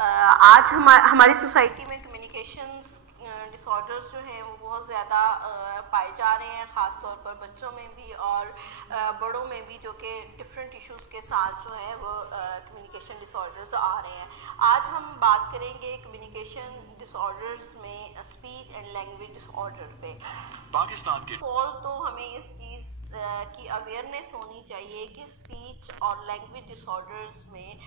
आज हमारी सोसाइटी में कम्युनिकेशंस डिसऑर्डर्स जो हैं वो बहुत ज़्यादा पाए जा रहे हैं, ख़ास तौर पर बच्चों में भी और बड़ों में भी, जो कि डिफरेंट इश्यूज़ के साथ जो है वो कम्युनिकेशन डिसऑर्डर्स आ रहे हैं। आज हम बात करेंगे कम्युनिकेशन डिसऑर्डर्स में स्पीच एंड लैंग्वेज डिसऑर्डर पे। पाकिस्तान के तो हमें इस चीज़ की अवेयरनेस होनी चाहिए कि स्पीच और लैंग्वेज डिसऑर्डर्स में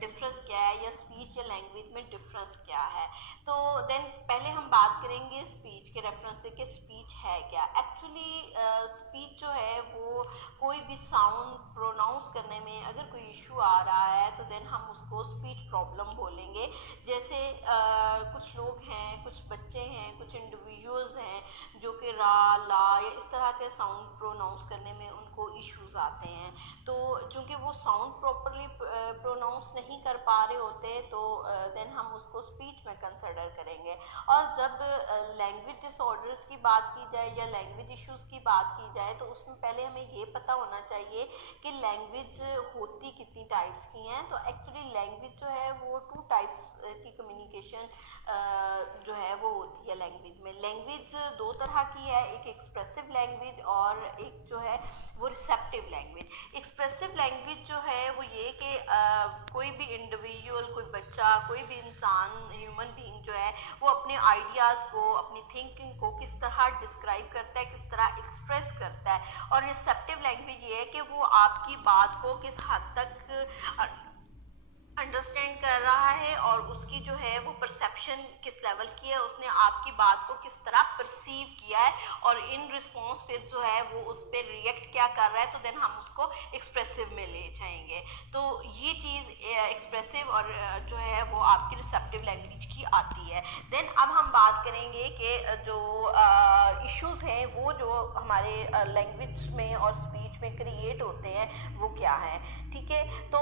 डिफरेंस क्या है, या स्पीच या लैंग्वेज में डिफरेंस क्या है। तो देन पहले हम बात करेंगे स्पीच के रेफरेंस से कि स्पीच है क्या। एक्चुअली स्पीच जो है वो कोई भी साउंड प्रोनाउंस करने में अगर कोई इशू आ रहा है तो देन हम उसको स्पीच प्रॉब्लम बोलेंगे। जैसे कुछ लोग हैं, कुछ बच्चे हैं, कुछ इंडिविजुअल्स हैं जो कि रा, ला या इस तरह के साउंड प्रोनाउंस करने में उनको इश्यूज आते हैं। तो चूँकि वो साउंड प्रॉपरली प्रोनाउंस नहीं कर पा रहे होते तो देन हम उसको स्पीच में कंसिडर करेंगे। और जब लैंग्वेज डिसऑर्डर्स की बात की जाए या लैंग्वेज इश्यूज़ की बात की जाए तो उसमें पहले हमें ये पता होना चाहिए कि लैंग्वेज होती कितनी टाइप्स की हैं। तो एक्चुअली लैंग्वेज जो है वो 2 टाइप्स की कम्युनिकेशन जो है वो होती है लैंग्वेज में। लैंग्वेज 2 तरह की है, एक एक्सप्रेसिव लैंग्वेज और एक जो है वो रिसेप्टिव लैंग्वेज। एक्सप्रेसिव लैंग्वेज जो है वो ये कि कोई भी इंडिविजुअल, कोई बच्चा, कोई भी इंसान, ह्यूमन बीइंग जो है वो अपने आइडियाज़ को, अपनी थिंकिंग को किस तरह डिस्क्राइब करता है, किस तरह एक्सप्रेस करता है। और रिसेप्टिव लैंग्वेज ये है कि वो आपकी बात को किस हद तक अंडरस्टैंड कर रहा है और उसकी जो है वो परसेप्शन किस लेवल की है, उसने आपकी बात को किस तरह परसीव किया है और इन रिस्पॉन्स फिर जो है वो उस पर रिएक्ट क्या कर रहा है। तो देन हम उसको एक्सप्रेसिव में ले जाएंगे। तो ये चीज़ एक्सप्रेसिव और जो है वो आपकी रिसेप्टिव लैंग्वेज की आती है। देन अब हम बात करेंगे कि जो इश्यूज़ हैं वो जो हमारे लैंग्वेज में और स्पीच में क्रिएट होते हैं वो क्या हैं। ठीक है, तो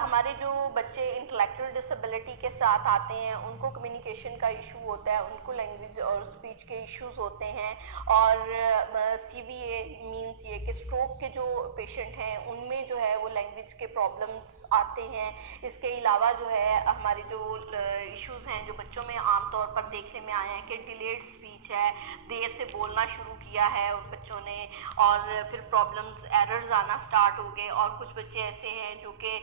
हमारे जो बच्चे इंटेलेक्चुअल डिसेबिलिटी के साथ आते हैं उनको कम्युनिकेशन का इशू होता है, उनको लैंग्वेज और स्पीच के इश्यूज होते हैं। और CVA मींस ये कि स्ट्रोक के जो पेशेंट हैं उनमें जो है वो लैंग्वेज के प्रॉब्लम्स आते हैं। इसके अलावा जो है हमारे जो इश्यूज हैं जो बच्चों में आमतौर पर देखने में आए हैं कि डिलेड स्पीच है, देर से बोलना शुरू किया है उन बच्चों ने और फिर प्रॉब्लम्स, एरर्स आना स्टार्ट हो गए। और कुछ बच्चे ऐसे हैं जो कि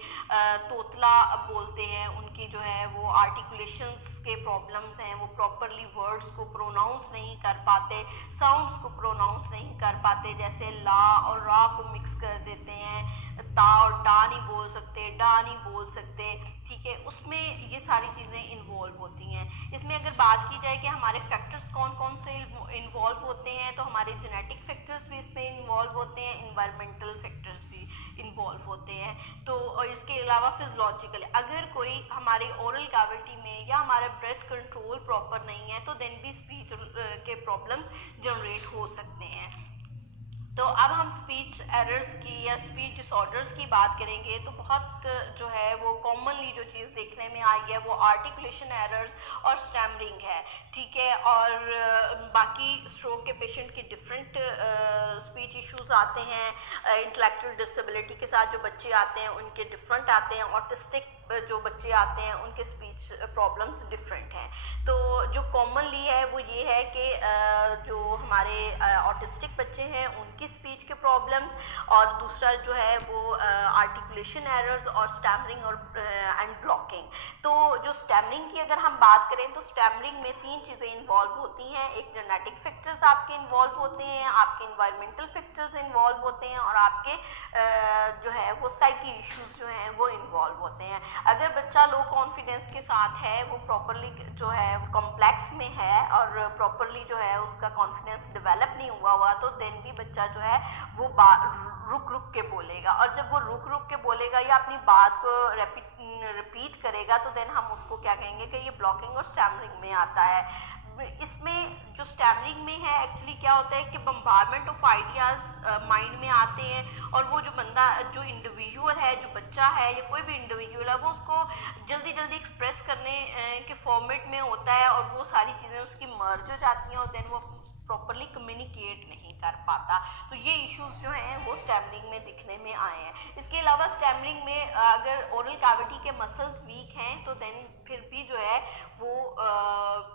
तोतला बोलते हैं, उनकी जो है वो आर्टिकुलेशंस के प्रॉब्लम्स हैं, वो प्रॉपरली वर्ड्स को प्रोनाउंस नहीं कर पाते, साउंड्स को प्रोनाउंस नहीं कर पाते। जैसे ला और रा को मिक्स कर देते हैं, ता और डा नहीं बोल सकते, डा नहीं बोल सकते। ठीक है, उसमें ये सारी चीज़ें इन्वॉल्व होती हैं। इसमें अगर बात की जाए कि हमारे फैक्टर्स कौन कौन से इन्वॉल्व होते हैं तो हमारे जेनेटिक फैक्टर्स भी इसमें इन्वॉल्व होते हैं, इन्वायरमेंटल फैक्टर्स भी इन्वॉल्व होते हैं। तो और इसके अलावा फिजियोलॉजिकल, अगर कोई हमारी ओरल कैविटी में या हमारा ब्रेथ कंट्रोल प्रॉपर नहीं है तो देन भी स्पीच के प्रॉब्लम जनरेट हो सकते हैं। तो अब हम स्पीच एरर्स की या स्पीच डिसऑर्डर्स की बात करेंगे तो बहुत जो है वो कॉमनली जो चीज़ देखने में आई है वो आर्टिकुलेशन एरर्स और स्टैमरिंग है। ठीक है, और बाकी स्ट्रोक के पेशेंट की डिफरेंट स्पीच इश्यूज आते हैं। इंटेलेक्चुअल डिसेबिलिटी के साथ जो बच्चे आते हैं उनके डिफरेंट आते हैं, ऑटिस्टिक जो बच्चे आते हैं उनके स्पीच प्रॉब्लम्स डिफरेंट हैं। तो जो कॉमनली है वो ये है कि जो हमारे ऑटिस्टिक बच्चे हैं उनकी स्पीच के प्रॉब्लम्स, और दूसरा जो है वो आर्टिकुलेशन एरर्स और स्टैमरिंग और एंड ब्लॉकिंग। तो जो स्टैमरिंग की अगर हम बात करें तो स्टैमरिंग में 3 चीज़ें इन्वॉल्व होती हैं। एक जेनेटिक फैक्टर्स आपके इन्वॉल्व होते हैं, आपके इन्वायरमेंटल फैक्टर्स इन्वॉल्व होते हैं और आपके जो है वो साइकी इश्यूज जो हैं वो इन्वॉल्व होते हैं। अगर बच्चा लो कॉन्फिडेंस के साथ है, वो प्रॉपरली जो है कॉम्प्लेक्स में है और प्रॉपरली जो है उसका कॉन्फिडेंस डेवलप नहीं हुआ तो देन भी बच्चा जो है वो रुक रुक के बोलेगा। और जब वो रुक रुक के बोलेगा या अपनी बात को रिपीट करेगा तो देन हम उसको क्या कहेंगे कि ये ब्लॉकिंग और स्टैमरिंग में आता है। इसमें जो स्टैमरिंग में है एक्चुअली क्या होता है कि बम्बारमेंट ऑफ आइडियाज़ माइंड में आते हैं और वो जो बंदा, जो इंडिविजुअल है, जो बच्चा है या कोई भी इंडिविजुअल है, वो उसको जल्दी जल्दी एक्सप्रेस करने के फॉर्मेट में होता है और वो सारी चीज़ें उसकी मर्ज हो जाती हैं और देन वो प्रॉपरली कम्युनिकेट नहीं कर पाता। तो ये इश्यूज जो हैं वो स्टैमरिंग में दिखने में आए हैं। इसके अलावा स्टैमरिंग में अगर ओरल कैविटी के मसल्स वीक हैं तो देन फिर भी जो है वो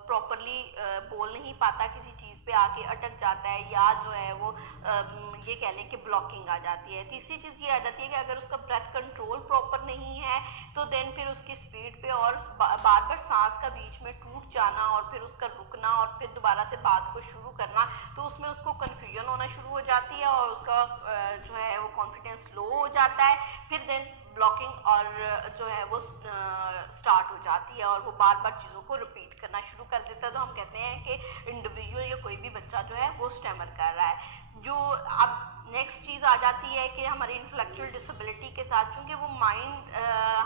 प्रॉपरली बोल नहीं पाता, किसी चीज़ पे आके अटक जाता है, या जो है वो ये कह लें कि ब्लॉकिंग आ जाती है। तीसरी चीज़ ये आ जाती है कि अगर उसका ब्रेथ कंट्रोल प्रॉपर नहीं है तो देन फिर उसकी स्पीड पे और बार बार सांस का बीच में टूट जाना और फिर उसका रुकना और फिर दोबारा से बात को शुरू करना, तो उसमें उसको कन्फ्यूजन होना शुरू हो जाती है और उसका जो है वो कॉन्फिडेंस लो हो जाता है। फिर देन ब्लॉकिंग और जो है वो स्टार्ट हो जाती है और वो बार बार चीज़ों को रिपीट करना शुरू कर देता है। तो हम कहते हैं कि इंडिविजुअल या कोई भी बच्चा जो है वो स्टैमर कर रहा है। जो अब नेक्स्ट चीज़ आ जाती है कि हमारी इंटेलेक्चुअल डिसेबिलिटी के साथ, क्योंकि वो माइंड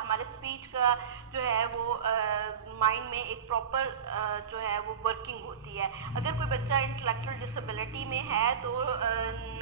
हमारे स्पीच का जो है वो माइंड में एक प्रॉपर जो है वो वर्किंग होती है। अगर कोई बच्चा इंटेलेक्चुअल डिसेबिलिटी में है तो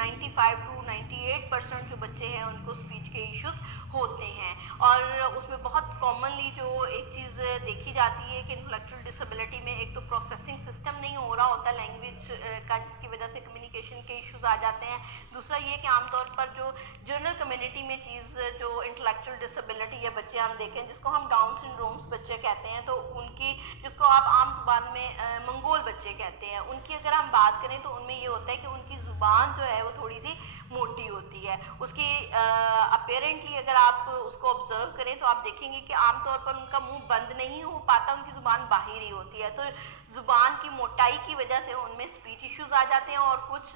95 to 98% जो बच्चे हैं उनको स्पीच के इश्यूज होते हैं। और उसमें बहुत कॉमनली जो एक चीज़ देखी जाती है कि इंटेलेक्चुअल डिसेबिलिटी में एक तो प्रोसेसिंग सिस्टम नहीं हो रहा होता लैंग्वेज का, जिसकी वजह से कम्युनिकेशन के इश्यूज आ जाते हैं। दूसरा ये कि आमतौर पर जो जनरल कम्युनिटी में चीज़ जो इंटेलेक्चुअल डिसेबिलिटी या बच्चे हम देखें जिसको हम डाउन सिंड्रोम्स बच्चे कहते हैं, तो उनकी, जिसको आप आम जुबान में मंगोल बच्चे कहते हैं, उनकी अगर हम बात करें तो उनमें ये होता है कि उनकी ज़ुबान जो है वो थोड़ी सी मोटी होती है। उसकी अपेरेंटली अगर आप उसको ऑब्जर्व करें तो आप देखेंगे कि आमतौर पर उनका मुंह बंद नहीं हो पाता, उनकी ज़ुबान बाहर ही होती है। तो ज़ुबान की मोटाई की वजह से उनमें स्पीच इश्यूज आ जाते हैं और कुछ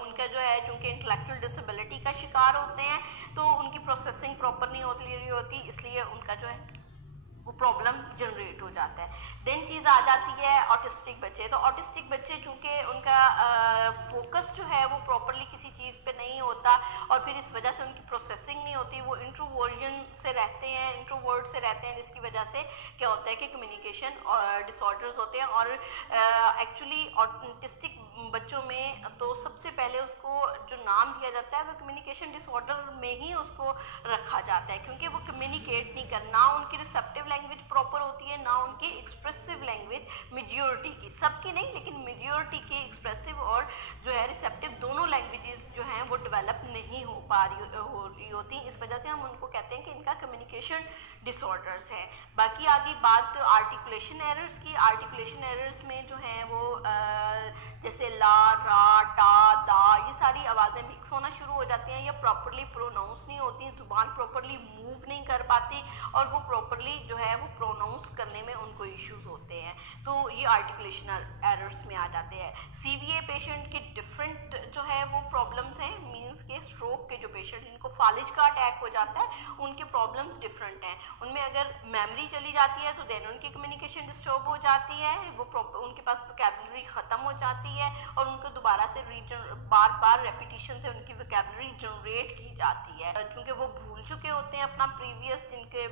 उनका जो है चूँकि इंटेलेक्चुअल डिसेबिलिटी का शिकार होते हैं तो उनकी प्रोसेसिंग प्रॉपर नहीं होती, इसलिए उनका जो है वो प्रॉब्लम जनरेट हो जाता है। देन चीज़ आ जाती है ऑटिस्टिक बच्चे। तो ऑटिस्टिक बच्चे चूँकि उनका फोकस जो है वो प्रॉपरली किसी चीज़ पे नहीं होता और फिर इस वजह से उनकी प्रोसेसिंग नहीं होती, वो इंट्रोवर्जन से रहते हैं, इंट्रोवर्ट से रहते हैं, जिसकी वजह से क्या होता है कि कम्युनिकेशन डिसऑर्डर्स होते हैं। और एक्चुअली ऑटिस्टिक बच्चों में तो सबसे पहले उसको जो नाम दिया जाता है वो कम्युनिकेशन डिसऑर्डर में ही उसको रखा जाता है, क्योंकि वो कम्युनिकेट नहीं करना, उनकी रिसेप्टिव लैंग्वेज प्रॉपर होती है ना उनकी एक्सप्रेसिव लैंग्वेज, मेजॉरिटी की, सबकी नहीं लेकिन मेजॉरिटी की एक्सप्रेसिव और जो है रिसेप्टिव दोनों लैंग्वेजेस जो हैं वो डेवलप नहीं हो रही होती। इस वजह से हम उनको कहते हैं कि इनका कम्युनिकेशन डिसऑर्डर्स है। बाकी आगे बात आर्टिकुलेशन एरर्स की। आर्टिकुलेशन एरर्स में जो हैं वो जैसे ला, रा, टा, दा, ये सारी आवाज़ें मिक्स होना शुरू हो जाती हैं या प्रॉपरली प्रोनाउंस नहीं होती, जुबान प्रॉपरली मूव नहीं कर पाती और वो प्रॉपरली जो है वो प्रोनाउंस करने में उनको इश्यूज होते हैं। तो ये आर्टिकुलेशन एरर्स में आ जाते हैं। सीवीए पेशेंट की डिफरेंट जो है वो प्रॉब्लम्स हैं, मींस के स्ट्रोक के जो पेशेंट जिनको फालिज का अटैक हो जाता है उनके प्रॉब्लम्स डिफरेंट हैं। उनमें अगर मेमोरी चली जाती है तो देन उनकी कम्युनिकेशन डिस्टर्ब हो जाती है, वो उनके पास वोकैबुलरी ख़त्म हो जाती है और उनको दोबारा से बार बार रेपिटेशन से उनकी वोकैबुलरी जनरेट की जाती है, क्योंकि वो भूल चुके होते हैं अपना प्रीवियस, जिनके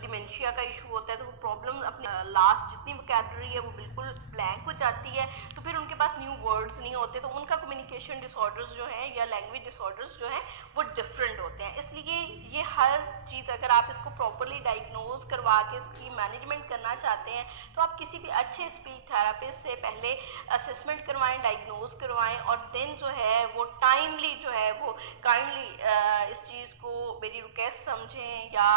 डिमेंशिया का इशू होता है तो वो प्रॉब्लम अपने लास्ट जितनी वोकैबुलरी है वो बिल्कुल ब्लैंक हो जाती है, तो फिर उनके पास न्यू वर्ड्स नहीं होते, तो उनका कम्युनिकेशन डिसऑर्डर्स जो हैं या लैंग्वेज डिसऑर्डर्स जो हैं वो डिफरेंट होते हैं। इसलिए ये हर चीज़ अगर आप इसको प्रॉपरली डायग्नोज करवा के इसकी मैनेजमेंट करना चाहते हैं तो आप किसी भी अच्छे स्पीच थेरापिस्ट से पहले असेसमेंट करवाएं, डायग्नोज करवाएं और देन जो है वो टाइमली जो है वो काइंडली इस चीज़ को मेरी रिक्वेस्ट समझें या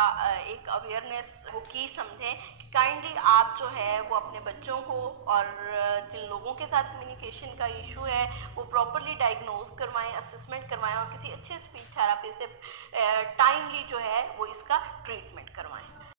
एक अवेयरनेस वो की समझें कि काइंडली आप जो है वो अपने बच्चों को और जिन लोगों के साथ कम्युनिकेशन का इशू है वो प्रॉपरली डायग्नोज करवाएं, असेसमेंट करवाएं और किसी अच्छे स्पीच थेरापी से टाइमली जो है वो इसका ट्रीटमेंट करवाएं।